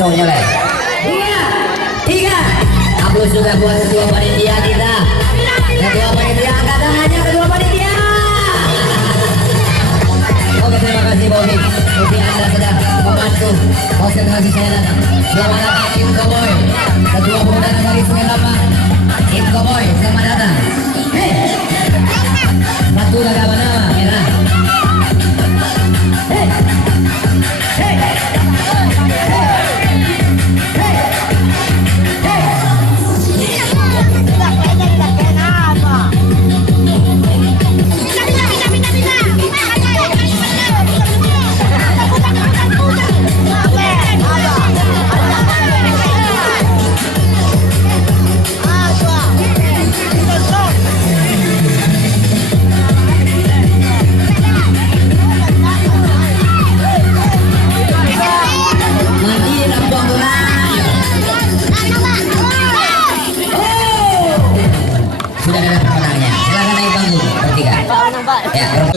langsung nyelek. 2, 3. Aplaus juga buat kedua panitia kita. Kedua panitia angkat tangannya, kedua panitia. Oke, terima kasih Bobby. Bobby Anda sudah membantu konsentrasi saya datang. Selamat datang Kim Cowboy. Kedua pemuda dari Sungai Lama. Kim Cowboy, selamat datang. Hei, satu laga nama merah. Hei, hei, hei,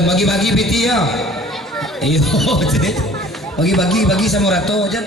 bagi-bagi biti ya. Iyo, bagi-bagi sama Rato jan.